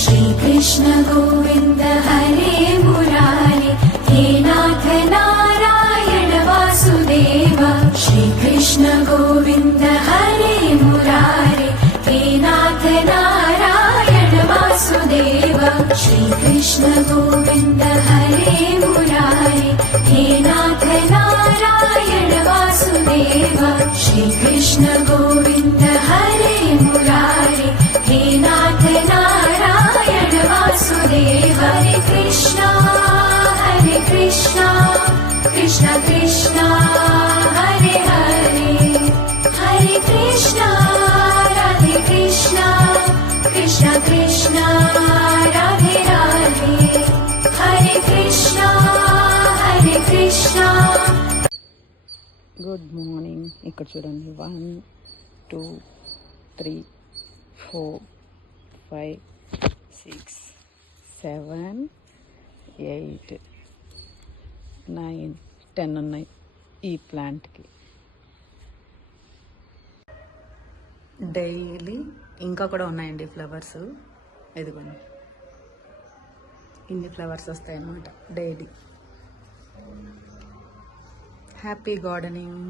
श्रीकृष्ण गोविन्द हरे मुरारे हे नाथ नारायण वासुदेव श्रीकृष्ण गोविन्द हरे मुरारे हे नाथ नारायण वासुदेव श्रीकृष्ण गोविन्द हरे मुरारे हे नाथ नारायण वासुदेव श्रीकृष्ण गोविन्द हरे मुरारे हे नाथ नारायण वासुदेव हरे कृष्णा कृष्ण कृष्ण हरे हरे हरे कृष्णा राधे कृष्णा कृष्ण कृष्ण राधे राधे हरे कृष्णा గుడ్ మార్నింగ్. ఇక్కడ చూడండి 1 2 3 4 5 6 7 8 9 10 ఉన్నాయి ఈ ప్లాంట్కి. డైలీ ఇంకా కూడా ఉన్నాయండి ఫ్లవర్స్. ఎదుగుని ఇన్ని ఫ్లవర్స్ వస్తాయన్నమాట డైలీ. Happy gardening.